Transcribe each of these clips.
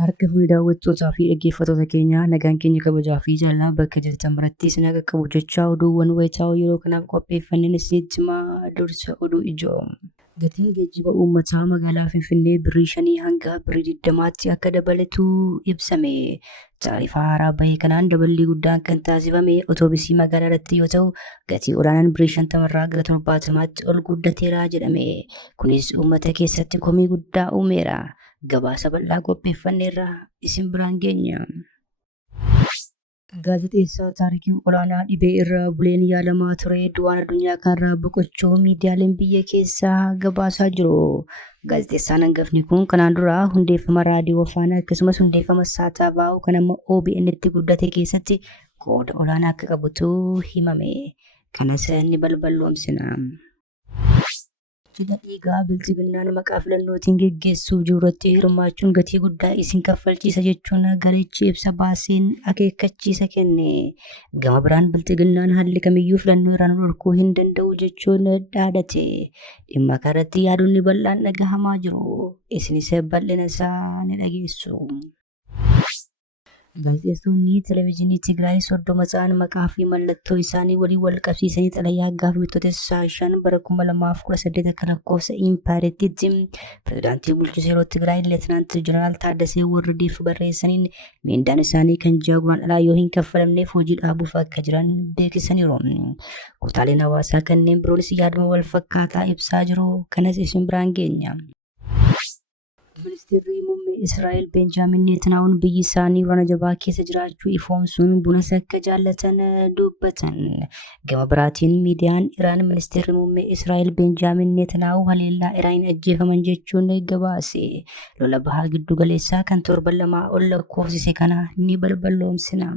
Harka fuudhaa daawwattootaa fi dhaggeeffattoota keenyaa nagaan keenya kabajaa fi jaalala bakka jirtan birattis naga qabu jechaa oduuwwan wayitaa'oo yeroo kanaaf qopheeffanneen isinitti himaa dursa oduu ijoo. Gatiin geejjiba uummataa magaalaa Finfinnee birrii 5 hanga birrii 20tti akka dabalatu ibsame. Taarifa haaraa bahee kanaan daballi guddaan kan taasifame otoobisii magaalaa irratti yoo ta'u gatii olaanaan birrii 50 irraa gara 70tti ol guddateera jedhame. Kunis uummata keessatti komii guddaa uumeera. Gabaasa bal'aa qopheeffanneerraa isin biraan geenya. Gaazexeessaa Taarikii Olaanaa dhibee irraa buleen yaalamaa ture du'aan addunyaa kanarraa boqochuu miidiyaaleen biyya keessaa gabaasaa jiru. Gaazexeessaan hangafni kun kanaan dura hundeeffama raadiyoo Faanaa akkasumas hundeeffama Saataabaa'oo kan amma OBN'tti guddate keessatti qooda olaanaa akka qabutu himame. Kanas ni balballoomsina. Fila dhiigaa bilchiginnaan maqaa filannootiin geggeessuuf jiru irratti hirmaachuun gatii guddaa isin kaffalchiisa jechuun garichi ibsa baaseen akeekkachiisa kenne. Gama biraan bilchiginnaan haalli kamiyyuu filannoo irraan dhorkuu hin danda'u jechuun dhaadate. Dhimma kanarratti yaadonni bal'aan dhagahamaa jiru. Isinis bal'ina isaa ni dhageessu. Gaazexeessonni televezyiinii Tigraay 30 ta'an maqaa fi mallattoo isaanii waliin wal qabsiisanii xalayaa gaaffii bitootessa 5 bara 2018 akka lakkoofsa Impaayiretiitti pirezidaantii bulchiinsa yeroo Tigraay Leetinaanti Jeneraal Taaddasee Warradeef barreessaniin miindaan isaanii kan ji'a guraan alaa yoo hin kaffalamneef hojii dhaabuuf akka jiran beeksisaniiru. Kutaaleen hawaasaa kanneen biroonis yaaduma wal fakkaataa ibsaa jiru. Kanas isin biraan geenya. Ministeerri muummee Israa'el Benjaamin Netanyahuun biyyi isaanii waraana jabaa keessa jiraachuu ifoomsuun bunas akka jaallatan dubbatan. Gama biraatiin miidiyaan Iraan ministeerri muummee Israa'el Benjaamin Netanyahuun haleellaa Iraan ajjeefaman jechuun gabaase. Lola bahaa giddu galeessaa kan torban lamaa ol lakkoofsise kana ni balballoomsina.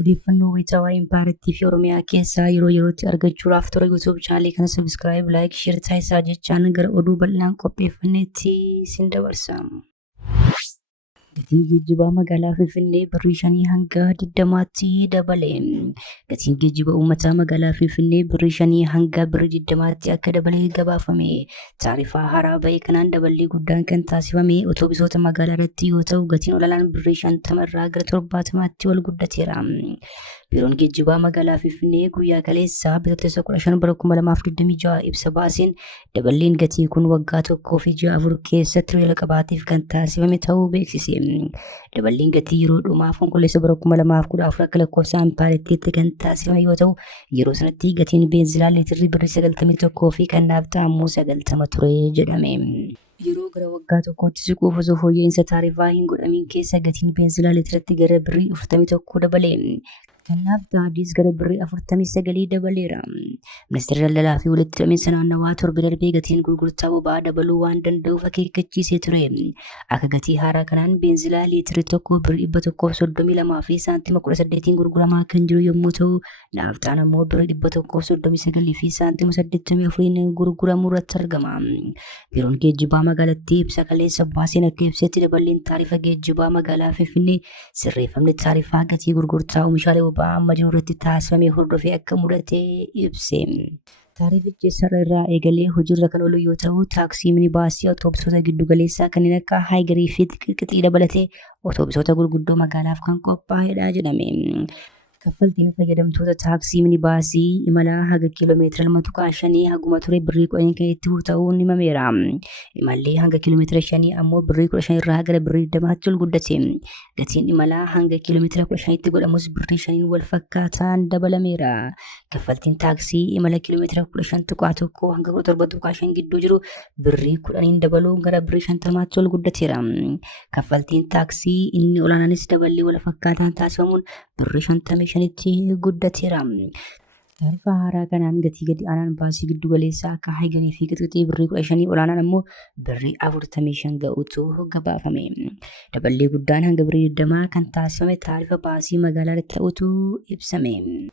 Odeeffannoo wayitaawaa Impaayirtii fi Oromiyaa keessaa yeroo yerootti argachuudhaaf toora YouTube chaanalii kana subscribe, like, share taasisaa jechaan gara oduu bal'aan qopheeffanneetti isin dabarsa. Gatiin geejjibaa magaalaa Finfinnee birrii 5 hanga 20tti dabale. Gatiin geejjiba uummataa magaalaa Finfinnee birrii 5 hanga birrii 20tti akka dabale gabaafame. Taarifa haaraa bahee kanaan daballi guddaan kan taasifame otoobisoota magaalaa irratti yoo ta'u gatiin olaanaan birrii 50 irraa gara 70tti ol guddateera. Biiroon geejjibaa magaalaa Finfinnee guyyaa kaleessaa bitootessa 15 bara 2026 ibsa baaseen daballiin gatii kun waggaa tokkoo fi ji'a 4 keessatti jalqabaatiif kan taasifame ta'uu beeksise. Daballiin gatii yeroo dhumaa konkolaataa bara 2014 akka lakkoofsa Impaayiretiitti kan taasifame yoo ta'u yeroo sanatti gatiin beenzilaa liitirri birrii 91 fi kan naaftaa ammoo 90 ture jedhame. Yeroo gara waggaa tokkootti siquuf osoo fooyya'insa taarifaa hin godhamin keessa gatiin beenzilaa liitiratti gara birrii 41 dabale. Kan naaftaa adiis gara birrii 49 dabaleera. Ministeerri daldalaa fi walitti hidhamiinsa naannawaa torba darbee gatiin gurgurtaa boba'aa dabaluu waan danda'uuf akeekkachiisee ture. Akka gatii haaraa kanaan beenzilaa liitirii tokko birrii 132 fi saantima 18 gurguramaa kan jiru yommuu ta'u naaftaan ammoo birrii 139 fi saantima 84 gurguramuu irratti argama. Biiroon geejjibaa magaalattii ibsa kaleessa baaseen akka ibsetti daballiin taarifa geejjibaa magaalaa Finfinnee sirreeffamni taarifaa gatii gurgurtaa oomishaalee boba'aa amma jiru irratti taasifamee hordofee akka mudate ibse. Taarifichi sarara irraa eegalee hojiirra kan oolu yoo ta'u taaksii minibaasii otoobisoota giddu galeessaa kanneen akka haayigarii fi xixiqqii dabalatee otoobisoota gurguddoo magaalaaf kan qophaa'edha jedhame. Kaffaltiin fayyadamtoota taaksii minibaasii imalaa haga kiiloomeetira 2.5 haguma ture birrii 10 kan itti ta'uun himameera. Imalli hanga kiiloomeetira 5 ammoo birrii 15 irraa gara birrii 20tti ol guddate. Gatiin imalaa hanga kiiloomeetira 15tti godhamus birrii 5 wal fakkaataan dabalameera. Kaffaltiin taaksii imala kiiloomeetira 15.1 hanga 17.5 gidduu jiru birrii 10 dabaluun gara birrii 50tti ol guddateera. Kaffaltiin taaksii inni olaanaanis daballee wal fakkaataan taasifamuun birrii 55tti guddateera. Taarifa haaraa kanaan gatii gadi aanaan baasii giddu galeessaa akka haayigarii fi xixiqqii birrii 15 olaanaan ammoo birrii 45 ga'utu gabaafame. Daballee guddaan hanga birrii 20 kan taasifame taarifa baasii magaalaa irratti ta'utu ibsame.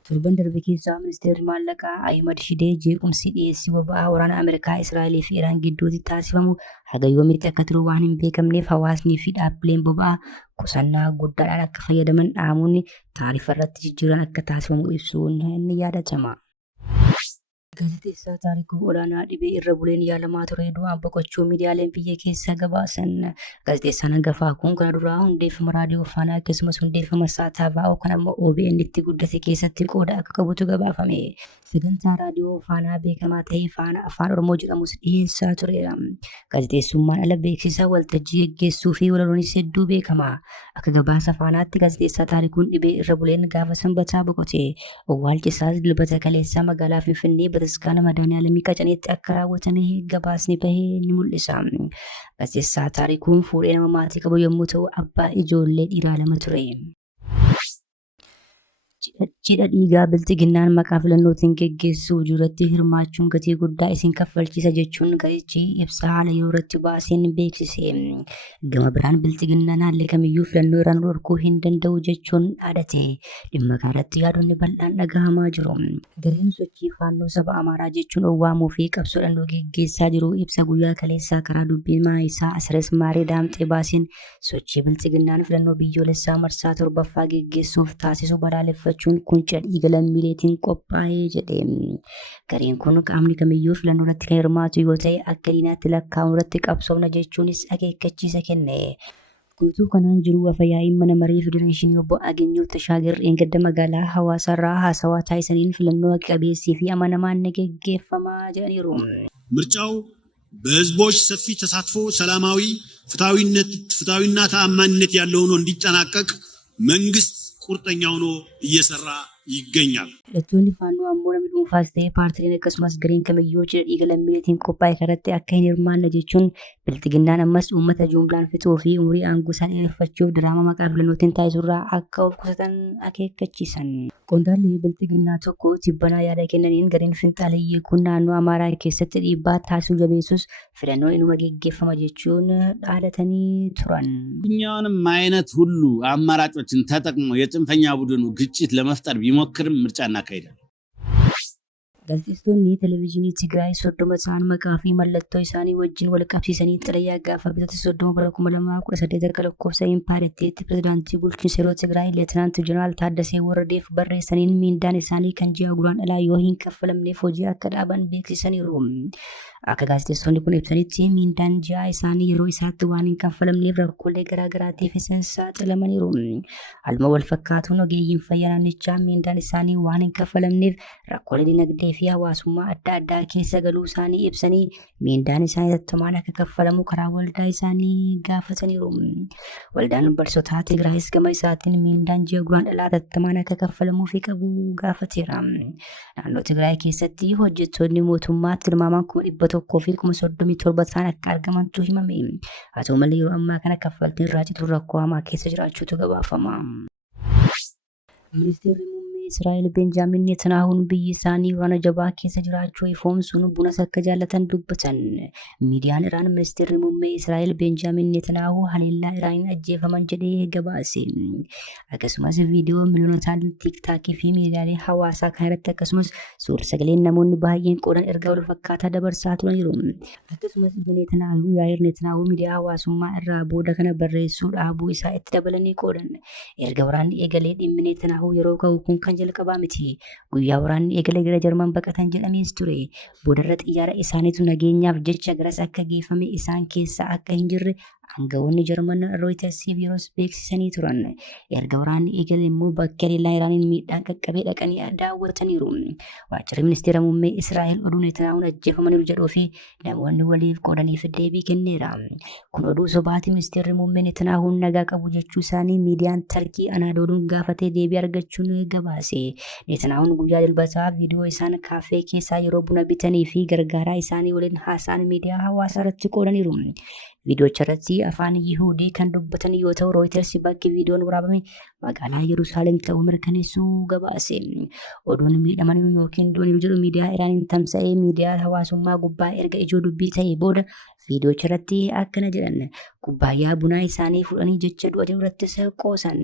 Torban darbe keessaa ministeerri maallaqaa Ahmad Shidee jeequmsi dhiyeessii boba'aa waraana Ameerikaa, Israa'el fi Iraan gidduutti taasifamu haga yoomiitti akka turu waan hin beekamneef hawaasnii fi dhaabbileen boba'aa qusannaa guddaadhaan akka fayyadaman dhaamuun taarifa irratti jijjiirran akka taasifamu ibsuun ni yaadatama. Gaazexeessaa Taarikuu Olaanaa dhibee irra buleen yaalamaa ture du'aan boqochuu miidiyaaleen biyya keessaa gabaasan. Gaazexeessaan hangafaa kun kana duraa hundeeffama raadiyoo Faanaa akkasumas hundeeffama Saataava'oo kan amma OBN itti guddate keessatti qooda akka qabutu gabaafame. Sagantaa raadiyoo Faanaa beekamaa ta'e Faana Afaan Oromoo jedhamus dhiyeessaa tureera. Gaazexeessummaan ala beeksisa waltajjii geggeessuu fi walalonis hedduu beekama. Akka gabaasa Faanaatti gaazexeessaa Taarikuun dhibee irra buleen gaafa Sanbataa boqote. Awwaalchi isaas dilbata kaleessaa magaalaa Finfinnee Bataskaana Madaaniyaalamii Qacaneetti akka raawwatame gabaasni bahee ni mul'isa. Gaazexeessaa Taarikuun fuudhee nama maatii qabu yommuu ta'u abbaa ijoollee dhiiraa 2 ture. Cidha dhiigaa bilxiginnaan maqaa filannootiin geggeessuu irratti hirmaachuun gatii guddaa isin kaffalchiisa jechuun garichi ibsa haala yeroo irratti baaseen beeksise. Gama biraan bilxiginnaan haalli kamiyyuu filannoo irraan dhorkuu hin danda'u jechuun dhaadate. Dhimma kanarratti yaadonni bal'aan dhagahamaa jiru. Gareen sochii faannoo saba Amaaraa jechuun owwaamuu fi qabsoo dhannoo geggeessaa jiru ibsa guyyaa kaleessaa karaa dubbimaa isaa Asirees Maaree Daamxee baaseen sochii bilxiginnaan filannoo biyyoolessaa marsaa 7ffaa geggeessuuf taasisu balaaleffachuun kun cidha lammiileetiin qophaa'ee jedhe. Gareen kun qaamni kamiyyuu filannoo irratti kan hirmaatu yoo ta'e akka diinaatti lakkaa'uun irratti qabsoofna jechuunis akeekkachiisa kenne. Guutuu kanaan jiru afayaa'iin mana maree federeeshinii obbo Ageenyoo Tashaagar Engadda magaalaa Hawaasaarraa haasawaa taasisaniin filannoo qabeessii fi amanamaan geggeeffamaa jedhaniiru. ምርጫው በህዝቦች ሰፊ ተሳትፎ ሰላማዊ ፍትሃዊና ተአማኒነት ያለው ሆኖ እንዲጠናቀቅ መንግስት ቁርጠኛ ሆኖ እየሰራ ይገኛል። Hidhattoonni faannoo ammoo namni dhuunfaas ta'ee paartileen akkasumas gareen kamiyyuu cidha dhiiga lammiileetiin qophaa'e kanatti akka hin hirmaanne jechuun bilxiginnaan ammas uummata jumlaan fixuu fi umurii aangoo isaa dheereffachuuf diraama maqaa filannootiin taasisurraa akka of qusatan akeekkachiisan. Qondaalli bilxiginnaa tokko tibbanaa yaada kennaniin gareen finxaaleeyyii kun naannoo Amaaraa keessatti dhiibbaa taasisuu jabeessus filannoon inuma geggeeffama jechuun dhaadatanii turan. የትኛውንም አይነት ሁሉ አማራጮችን ተጠቅሞ የጽንፈኛ ቡድኑ ግጭት ለመፍጠር ቢሞክርም ምርጫ እናካሂዳለን። Gaazexeessitoonni televezyiinii Tigraay 30 ta'an maqaa fi mallattoo isaanii wajjin wal qabsiisanii xalayaa gaafa bitata 30 bara 2018 akka lakkoofsa Impaayiretiitti pirezidaantii bulchiinsa yeroo Tigraay Leetinaant Jeneraal Taaddasee Warradeef barreessaniin miindaan isaanii kan ji'a guraandhalaa yoo hin kaffalamneef hojii akka dhaaban beeksisaniiru. Akka gaazexeessonni kun ibsanitti miindaan ji'a isaanii yeroo isaatti waan hin kaffalamneef rakkoolee garaagaraatiif isaan saaxilamaniiru. Haaluma wal fakkaatuun ogeeyyiin fayyaa naannichaa miindaan isaanii waan hin kaffalamneef rakkoolee dinagdee fi hawaasummaa adda addaa keessa galuu isaanii ibsanii miindaan isaanii hatattamaan akka kaffalamu karaa waldaa isaanii gaafataniiru. Waldaan barsiisotaa Tigraayis gama isaatiin miindaan ji'a guraandhalaa hatattamaan akka kaffalamuu fi qabu gaafateera. Naannoo Tigraay keessatti hojjettoonni mootummaa tilmaamaan 137 ta'an akka argamantu himame. Haa ta'u malee yeroo ammaa kana kaffaltiin raajii rakkoo hamaa keessa jiraachuutu gabaafama. Ministeerri Israa'el Benjaamin Netanyahuun biyyi isaanii waraana jabaa keessa jiraachuu ifoomsuun bunas akka jaallatan dubbatan. Miidiyaan Iraan ministeerri muummee Israa'el Benjaamin Netanyahuu haleellaa Iraaniin ajjeefaman jedhee gabaase. Akkasumas viidiyoo miiliyoonotaan tiiktaakii fi miidiyaalee hawaasaa kan irratti akkasumas suur-sagaleen namoonni baay'een qoodan erga wal fakkaataa dabarsaa turaniiru. Akkasumas Netanyahuu Yaa'ir Netanyahuu miidiyaa hawaasummaa irraa booda kana barreessuu dhaabuu isaa itti dabalanii qoodan. Erga waraanni eegalee dhimmi Netanyahuu yeroo ka'u kun kan jalqabaa miti. Guyyaa waraanni eegalee gara Jarman baqatan jedhamees ture. Boodarra xiyyaara isaaniitu nageenyaaf jecha garas akka geeffame isaan keessa akka hin jirre aangawoonni Jarman Rooyitersiif yeroo beeksisanii turan. Erga waraanni eegalee immoo bakka haleellaa Iraaniin miidhaan qaqqabee dhaqanii daawwataniiru. Waajjirri ministeera muummee Israa'el oduu Netanyahuun ajjeefamaniiru jedhuu fi namoonni waliif qoodaniif deebii kenneera. Kun oduu sobaati. Ministeerri muummee Netanyahuun nagaa qabu jechuu isaanii miidiyaan Tarkii Anaadooluun gaafatee deebii argachuun gabaase. Netanyahuun guyyaa dilbataa viidiyoo isaan kaafee keessaa yeroo buna bitanii fi gargaaraa isaanii waliin haasa'an miidiyaa hawaasaa irratti qoodaniiru. Viidiyoocha irratti afaan Yihuudii kan dubbatan yoo ta'u Rooyiters bakki viidiyoon waraabame magaalaa Yerusaalem ta'uu mirkaneessuu gabaase. Oduun miidhamaniiru yookiin du'aniiru jedhu miidiyaa Iraaniin tamsa'ee miidiyaa hawaasummaa gubbaa erga ijoo dubbii ta'e booda viidiyoocha irratti akkana jedhan. Kubbaayyaa bunaa isaanii fudhanii jecha du'a jedhu irratti qoosan.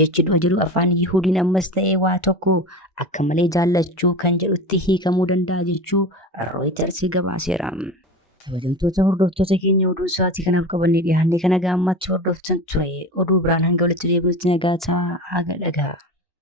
Jechi du'a jedhu afaan Yihuudiin ammas ta'ee waa tokko akka malee jaallachuu kan jedhutti hiikamuu danda'a jechuu Rooyiters gabaaseera. Kabajamtoota hordoftoota keenya oduu sa'aatii kanaaf qabannee dhiyaannee kana gaammatti hordoftan ture. Oduu biraan hanga walitti deebinutti nagaa ta'aa.